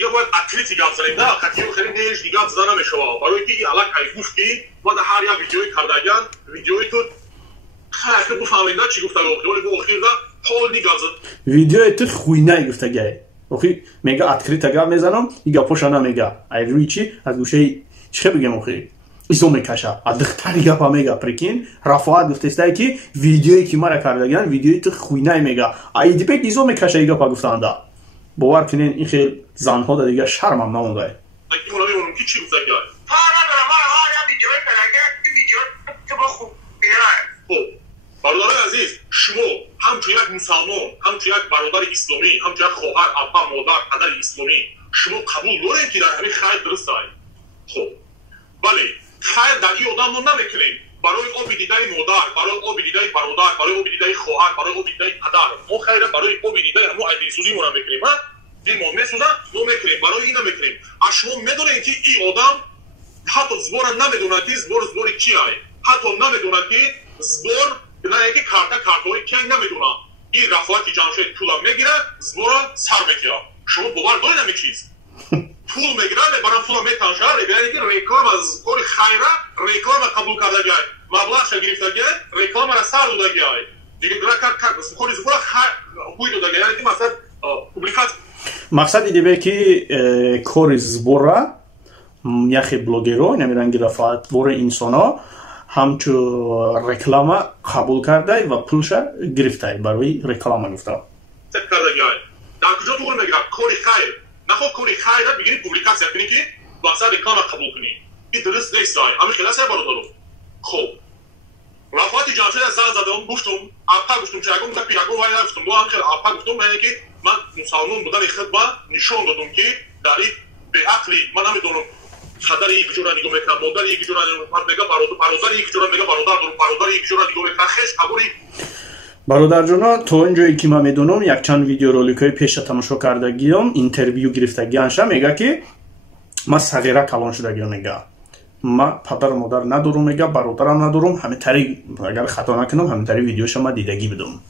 دیگه باید اتلیتی گپ زنیم نه خطیو خیلی نیش دیگه زنه میشه برای که الان کیف گفتی ما در هر یک ویدیوی کردگان ویدیوی تو خیلی بفهمیدن چی گفته وقتی بو اخیر دا حال نیگازن ویدیوی تو خوینه گفتگه اوخی میگه اتلیت گپ میزنم دیگه پوشانه میگه ای روی چی از گوشه چه بگم اوخی ایزو میکشه ادختری گپ میگه پرکین رفاعت گفته که ویدیویی که مرا کردگان ویدیوی تو خوینه میگه ای دیگه ایزو میکشه گپ گفتنده باور کنین این خیلی زنها دا دیگه شرمم نمونده اگه اونا میمونم که چی گفته گه برادر عزیز شما همچون یک مسلمان همچون یک برادر اسلامی همچون یک خواهر ابا مادر پدر اسلامی شما قبول دارید که در همین خیر درست است خب ولی خیر در این آدم ما نمیکنیم برای آب دیده مادر برای آب دیده برادر برای آب دیده خواهر برای آب دیده پدر ما خیر برای آب دیده همو عدیسوزی مون میکنیم ها این ما میسوزن ما میکنیم برای این نمیکنیم از شما میدونید که این آدم حتی زبور نمیدونه که زبور چی است حتی نمیدونه که زبور نه اینکه کارتای کی نمیدونه این رفاقتی جمشید پول میگیره زبور سر میگیره شما باور دارید همین چیز پول میگیره برای پول میتونشه میگه که رکلام از کار خیره رکلام قبول کرده گه مبلغش گرفته گه رکلام را سر داده گه دیگه کار زبور خوی داده گه یعنی که مثلا پوبلیکات مقصد دیگه که کار زبور یخی بلوگرو نمیرنگی رفاعت بور انسانا همچو رکلام قبول کرده و پولش گرفته برای رکلام گفته چه کرده گه در کجا تو میگه کاری خیر نخواه کاری خیر را بگیری پوبلیکاسیا کنی که واسه رکلام قبول کنی این درست نیست همین خلاص برادرو خب رفاقتی جمشید از زن زدم گفتم آبها گفتم چه اگم تا پیاگو وای گفتم با هم خیلی آبها گفتم من که من مسلمان بودن خدمت نشون دادم که داری به عقلی من نمیدونم خاطر یک جور دیگه میکنم مادر یک جور دیگه میگه برادر یک جور میگه برادر یک جور دیگه میگه خش قبولی برادر جانا تو اینجایی که من میدونم یک چند ویدیو رولیکای پیش تماشا کردگیم اینترویو گرفتگیانش میگه که من صغیره کلان شدگی میگه من پدر مادر ندارم میگه برادرم ندارم همین طریق اگر خطا نکنم همین طریق ویدیوش ما دیدگی بدم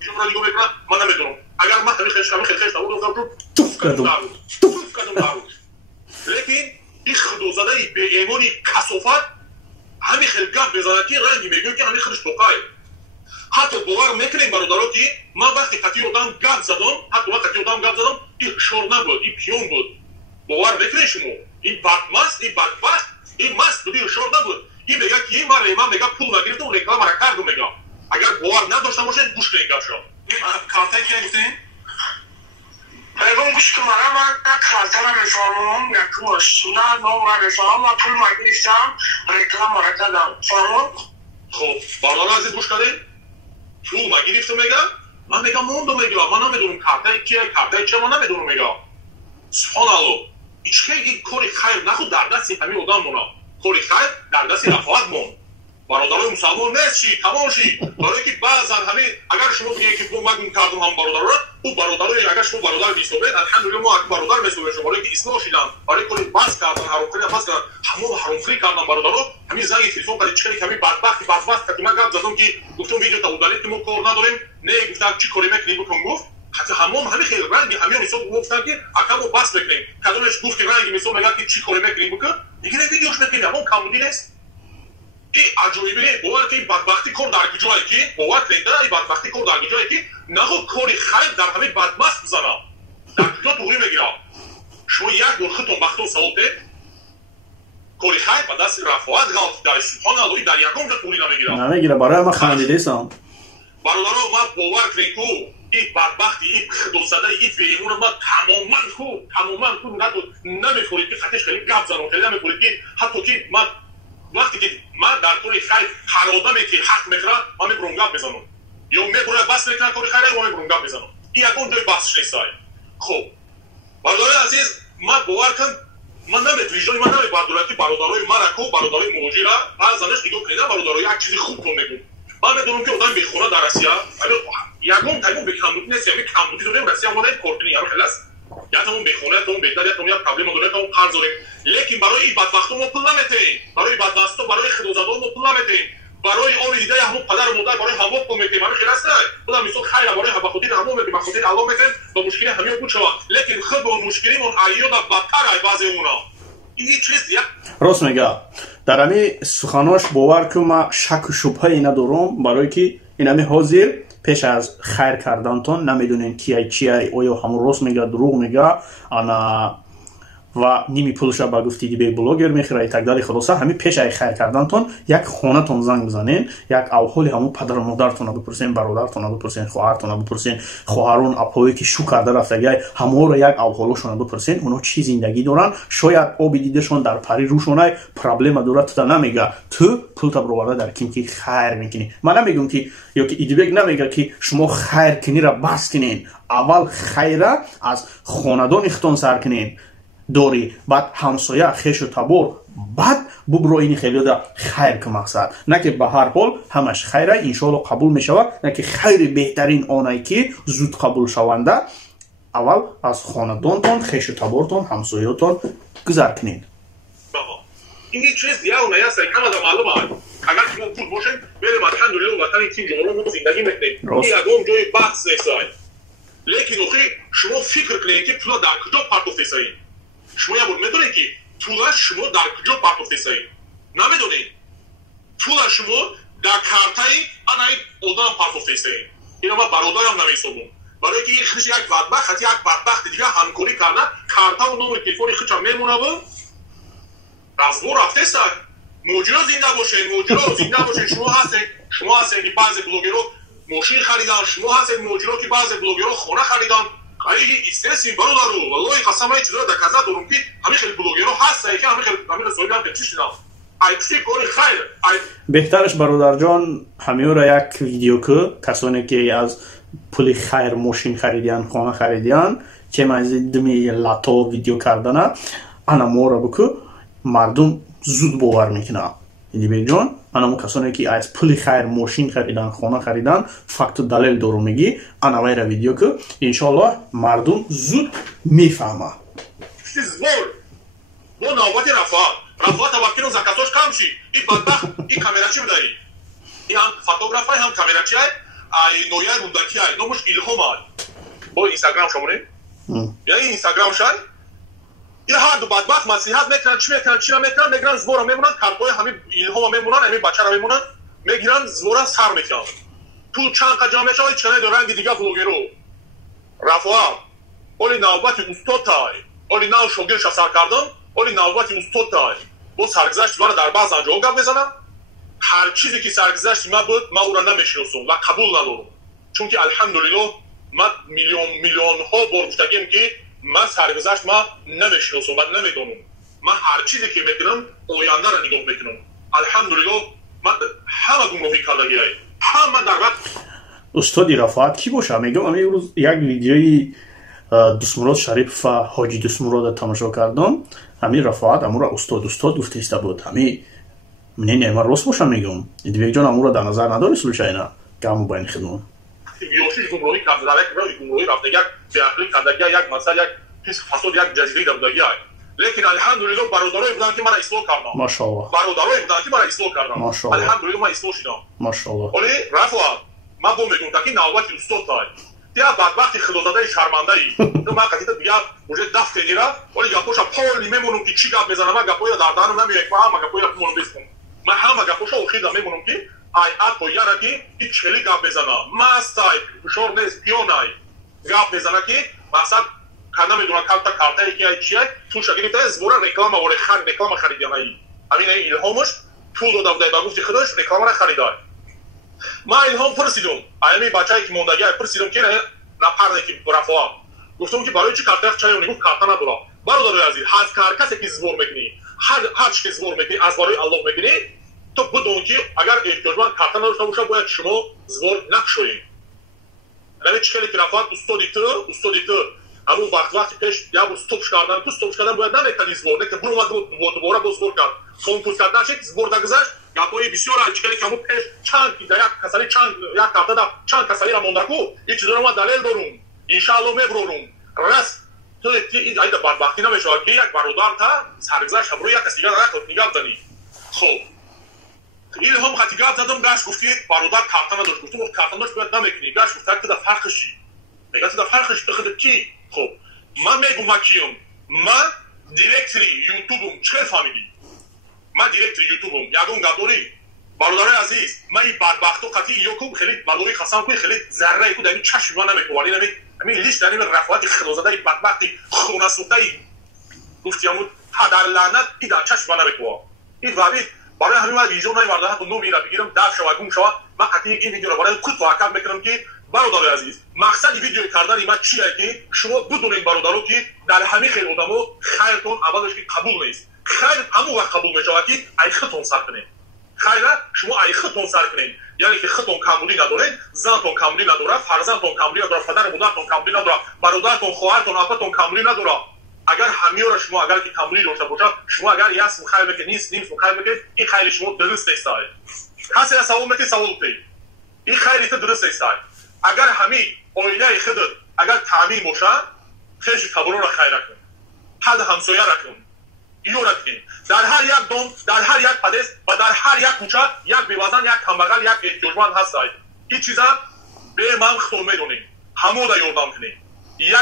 جور دیگه میکنم من نمیدونم اگر من خیلی خش نبودم توف کردم لیکن این خدوزاده به ایمانی کسافت همین خیلی گپ بزنه که رنگی میگن که همین خیلیش توقعه حتی باور میکنیم برادرها که من وقتی خطی آدم گپ زدم این شور نبود این پیون بود باور میکنیم شما این بدمست این بدبخت این مست بود این شور نبود این میگه که این من میگه پول نگرفتم رکلام را کردم میگه اگر باور نداشته باشید گوش کنید گپ شو کارتای که گفتین پیغام گوش که من کارتر میفهمم یک ماشین نام را میفهمم و پول گرفتم رکلام را کردم فهمم خب برادر عزیز گوش کنید پول گرفتم میگه من میگم موندم میگه من نمیدونم کارتای چه من نمیدونم میگه سبحان الله هیچ کی کاری خیر نخود در دست همین آدم مونا کاری خیر در دست رفاقت مون برادرای مسلمان نشی تمام شی برای که بعضا همین اگر شما میگید که من کردم هم برادرها او برادرای اگر شما برادر نیستید الحمدلله ما برادر میسویم شما برای که اسلام شدن برای کلی باز کردن حرام کردن همون حرام فری کردن برادرها همین زنگ تلفن کرد چه کمی بدبخت که من گفت زدم که گفتم ویدیو تا اودالیت ما کار نداریم نه گفتم چی کاری میکنیم بکنم گفت حتی همون همین خیلی رنگی همین حساب گفتن که اکامو باز بکنیم کدومش گفت که رنگی میسو میگه که چی کاری میکنیم بکن دیگه ویدیوش میکنیم همون کامودی نیست این عجایبه باور که بدبختی کار در جایی که باور کنید این بدبختی کار در جایی که نخو کاری خیر در همین بدمست بزنم در کجا دوری میگیرم شما یک بار خودتون بختون سوالته کاری خیر با دست رفاعت غلط در سبحان الله در یکم جا دوری نمیگیرم نمیگیره برای ما خندیده سام برادرها ما باور کنید که این بدبختی این خدوزاده این ویمون ما تماما خوب نمیخورید که خطش خیلی گپ زنم خیلی نمیخورید که حتی که من وقتی که من در طور خیر هر آدمی که حق میکنه من میبرم گپ بزنم یا میبره بس میکنه کاری خیره من میبرم گپ بزنم این یکون جای بحثش نیست خب برادرای عزیز من باور کن من نمیتونم من نمیبردارم که برادرای مرکو برادرای موجی را بعضنش دیگه کنه برادرای یک چیزی خوب کن میگم من میدونم که آدم بخونه در آسیا یکون تمام به کمبودی نیست یعنی کمبودی داریم راستی اومده کورتنی هم خلاص یا تمام بخونه تمام بهتر یا تمام یک پرابلم داره تمام قرض داریم لیکن برای این بدبختو ما پول نمیتیم برای بدبختو برای خدوزادو ما پول نمیتیم برای آمیدیده همون پدر و مادر برای همون پول میکنیم همین خلاص نه خدا میسو خیر برای هم بخاطر همون میکنیم بخاطر الله میکنیم با مشکل همین بود شوا لیکن خود اون مشکلیمون ایودا بدتر ای بعضی اونا این چیز دیگه راست میگه در همین سخناش باور که ما شک و شبهه ندارم برای که این همین حاضر پیش از خیر کردنتون نمیدونین کیای چیای آیا همون راست میگه دروغ میگه انا و نیمی پولشا با گفتی به بلاگر میخره так дали خلاصه همین پیش از خیر کردنتون یک خانه تون زنگ بزنین یک احوال همون پدر و مادرتون بپرسین برادرتون بپرسین خواهرتون بپرسین خواهرون اپایی که شو کرده رفتگی همه رو یک احوالشون بپرسین اونا چی زندگی دارن شاید آب دیدشون در پری روشونه پرابلم داره تو نمیگه تو پول تا برآورده در کیم که خیر میکنی من نمیگم که یا که ایدبگ نمیگه که شما خیر کنی را بس کنین اول خیره از خاندان اختون سر کنین داری بعد همسایه خیش و تبور بعد ببرو این خیلی دا خیر که مقصد نه که به هر حال همش خیره انشاءالله قبول میشود نه که خیر بهترین آنایی که زود قبول شونده اول از خاندانتون خیش و تبورتون همسایه‌تون گذر کنین این چیز دیگه اونایی هست همه دا معلومه اگر که موجود باشین بریم الحمدلله وطن این جمهور زندگی میکنیم این ادام جای بحث نیست لیکن اخی شما فکر کنید که پولا در کجا پرتوفیسایی شما یه بود میدونید که پولا شما در کجا پرتوفیسایی نمیدونید پولا شما در کارتای آنای آدم پرتوفیسایی اینا ما برادرم نمیسابم برای که خیلی یک بدبخت دیگه همکاری کردن کارتا و نمره تلفن خیلی میمونه و رزبور رفته سر موجود زنده باشین شما هستین که بعضی بلوگرها ماشین خریدن شما هستید موجود که بعضی بلوگرها خونه خریدن خیلی استرسی برادرو والله قسم من چیزا در کذا دارم که همین خیلی بلوگرها هست که همین رسولی هم چی شدن ایکسی کاری خیر بهترش برادر جان همین را یک ویدیو که کسانی که از پول خیر ماشین خریدن خانه خریدن که مزیدمی لاتو ویدیو کردن انا مورا بکو مردم زود باور میکنه دیگه جان انا کسانی که از پول خیر ماشین خریدن خانه خریدن فقط دلیل دارو میگی انا وایرا ویدیو که انشالله مردم زود میفهمه چیز بول نوبت رفعات وقتی اون زکاتش کم شی این بدبخت این کامراچی بدهی این هم فوتوگرافای هم کامراچی ای نویا روندکی ای نموش الهام ای با اینستاگرام شمونه یا اینستاگرام شای این هر دو بدبخت مسیحت میکنن چی میکنن زبورا میمونن کارتای همین الهام میمونن همین بچه را میمونن میگیرن زبورا سر میکنن تو چند قجا میشه چنه دو رنگ دیگه بلوگرو رفعات اولی نوبت استاد تای اولی نو شوگیرش سر کردن اولی نوبت استاد تای با سرگذشت من در بعض انجام گپ میزنم هر چیزی که سرگذشت من بود من او را نمیشناسم و قبول ندارم چون که الحمدلله من میلیون ها بار گفتم که من سرگذشت من نمیشناسم و نمیدونم من هر چیزی که میکنم آینده را نگاه میکنم الحمدلله من همه گمراهی کردگی همه در وقت استادی رفعات کی باشه میگم من امروز یک ویدیوی دستمراد شریف و حاجی دستمراد تماشا کردم همین رفعات امورا استاد گفته است بود همین منین ما راست باشه میگم دیگه جان امورا در نظر نداری سلوچه اینا گام باین خدمت بیوشی گمراهی کردگی برای گمراهی رفتگی به عقلی کردگی یک مثلا یک کس فساد یک جزیره دادگی لیکن الحمدلله برادرای بودن که من اصلاح کردم ماشاءالله برادرای بودن که من اصلاح کردم الحمدلله من اصلاح شدم ماشاءالله ولی رفعات من بو میگم که نوبت استاد تای یا بدبختی خداداده شرمنده ای تو من قضیه بیا وجه دفت دیره ولی گپوشا پول میمونم که چی گپ میزنم من گپویا در دهنم نمیاد که همه گپویا مونو بسم من همه گپوشا اوخیدا میمونم که ای اتو یارا که هیچ چلی گپ میزنم ماستای شور نیست پیونای گپ میزنه که مثلا کانا میدونه کارتا یکی چیه تو شگیری تا زبور رکلام و رکلام خریدن ای همین الهامش پول دادم با گفتی خودش رکلام را خریدار ما الهام پرسیدم ایمی بچه‌ای که موندگی پرسیدم که نه پرده که رفعات گفتم که برای چی کارت چای اونی گفت کارت نداره برادر عزیز هر کار کسی که زبور میکنی هر چی که زبور میکنی از برای الله میکنی تو بدون که اگر احتیاجمند کارت نداشته باشه باید شما زبور نکنید یعنی چیکلی که رفعات استادی تو همون وقت پیش یا بود استوب کردن باید نمیکنی زبور نه که برو دوباره باز زبور کرد خون پوست کردن چه زبور دگذشت یا توی بسیار چیکلی که همون پیش چند یک کسایی یک کارت دا چند کسایی را موندکو این چیزا رو ما دلیل دارم انشالله میبرم راست تو این ایده بدبختی نمیشه که یک برادر تا سرگذشت هم روی یک کسی دیگه نگاه کنی خب الهام خطیگاه زدم گاش گفتید برادر کارت نداشت گفتم کارت نداشت باید نمیکنی گاش گفت که در فرقش چی میگه در فرقش بخد کی خب من میگم ماکیوم من دایرکتری یوتیوبم چه فهمیدی من دایرکتری یوتیوبم یادم گادوری برادر عزیز من این بدبختو قطعی یوتیوب خیلی برادری خاصم کوی خیلی ذره کو دمی چشم من نمیکنه ولی نمی همین لیست داریم رفاقت خلوزاده بدبختی خونه سوخته گفتیامو پدر لعنت این در چشم من نمیکنه این ولی برای همین من ویژن نمی‌ورده حتی نو میرم بگیرم دست شو گم شو من قطعی این ویدیو رو برای خود واقعا میکنم که برادر عزیز مقصد ویدیو کردن من چیه که شما بدونین برادرو که در همین خیر آدمو خیرتون اولش که قبول نیست خیر همون وقت قبول میشه که ایختون سر کنین خیر شما ایختون سر کنین یعنی که خودتون کاملی ندارین زنتون کاملی نداره فرزندتون کاملی نداره پدر مادرتون کاملی نداره برادرتون خواهرتون اپتون کاملی نداره اگر همیو را شما اگر که کاملی داشته باشه شما اگر یه اسم خیر میکنید نیست نیم خیر میکنید این خیر شما درست است کسی از سوال میکنه سوال بکنید این خیری تو درست است اگر همین اویله خودت اگر تعمیم باشه خیلی کبرو را خیر کن حد همسایه را کن اینو را کن در هر یک دم در هر یک پدیس و در هر یک کوچه یک بیوازن یک کمبغل یک احتیاجمند هست این چیزا به من خطور میدونیم همو را یاردم کنیم یک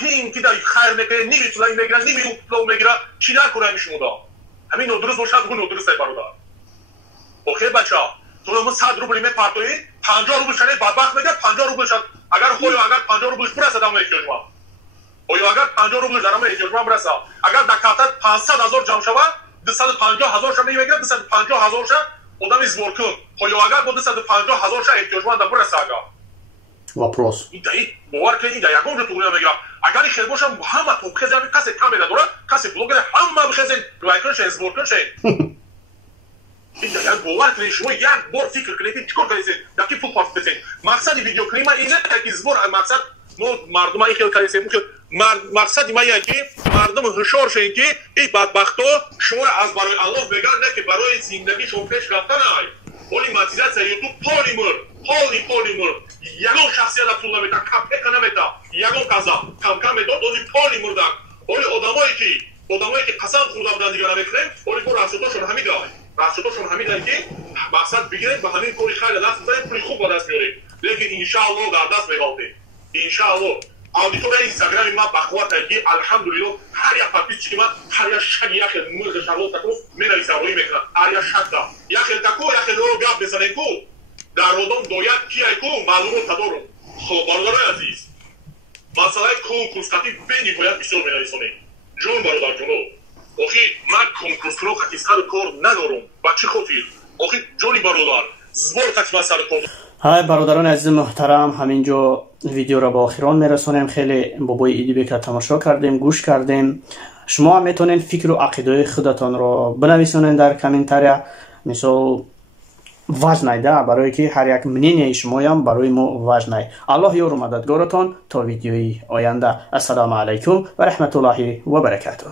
این که در خیر میکنه نمیتونه میگیره نمیتونه میگیره چی نکنه میشون دا همین درست باشه اون درست است برادر اوکی بچه‌ها تو ما 100 روبل میپرتوی 50 روبل شده بدبخت میگه 50 روبل شد اگر خوی اگر 50 روبل برسه دام احتیاج ما او اگر 50 روبل درام احتیاج ما برسه اگر دکاتر 500,000 جمع شوه 250,000 شده میگه 250,000 شد آدم زور کن خو اگر با 250,000 شد احتیاج ما برسه вопрос این باور کنید در یکم تو میگم اگر این خیلی باشه همه تو خیلی کسی کامل داره کسی بلوگر همه بخزین لایکش اسپورتش این در باور کنید شما یک بار فکر کنید چیکار کنید در کی پول پاس بدید مقصد ویدیو کلیپ اینه که زبر مقصد مردم این خیلی کاریه که مقصد ما اینه که مردم هوشیار شین که این بدبختو شما از برای الله بگن نه که برای زندگی شما پیش رفتن نه ولی ماتیزات یوتیوب پلیمر یگان شخصیت پول نمیده کپک نمیده یگان کذا کم میده دوزی پلیمر داد ولی آدمایی که قسم خورده بودن دیگه نمیکنن ولی برو راسوتاشون همیده که مقصد بگیرن به همین کاری خیلی دست بزنن پولی خوب با دست میارن لیکن انشاءالله در دست میگاوده انشاءالله آدیتور اینستاگرام ما بخواد که الحمدلله هر یک پاپیچ که ما هر یک شگ یک مرغ شغل تکو می‌نویسه روی میکنه هر یک شگ تا یک تکو یک رو گپ بزنه کو در رودم دویت کیای کو معلومات دارم خب برادر عزیز مسئله کنکورساتی بینی باید بسیار می‌نویسونه جون برادر جونو آخی من کنکورس رو خطی سر کار ندارم بچه خاطر آخی جونی برادر زبار خطی من سر کار های برادران عزیز محترم همینجا ویدیو را با آخران میرسونیم خیلی بابای ایدیبی که تماشا کردیم گوش کردیم شما هم میتونین فکر و عقیده خودتان را بنویسونین در کامنتاریا مثل وجنایده برای که هر یک منینی شما هم برای ما وجنای الله یار و مددگارتان تا ویدیوی آینده السلام علیکم و رحمت الله و برکاته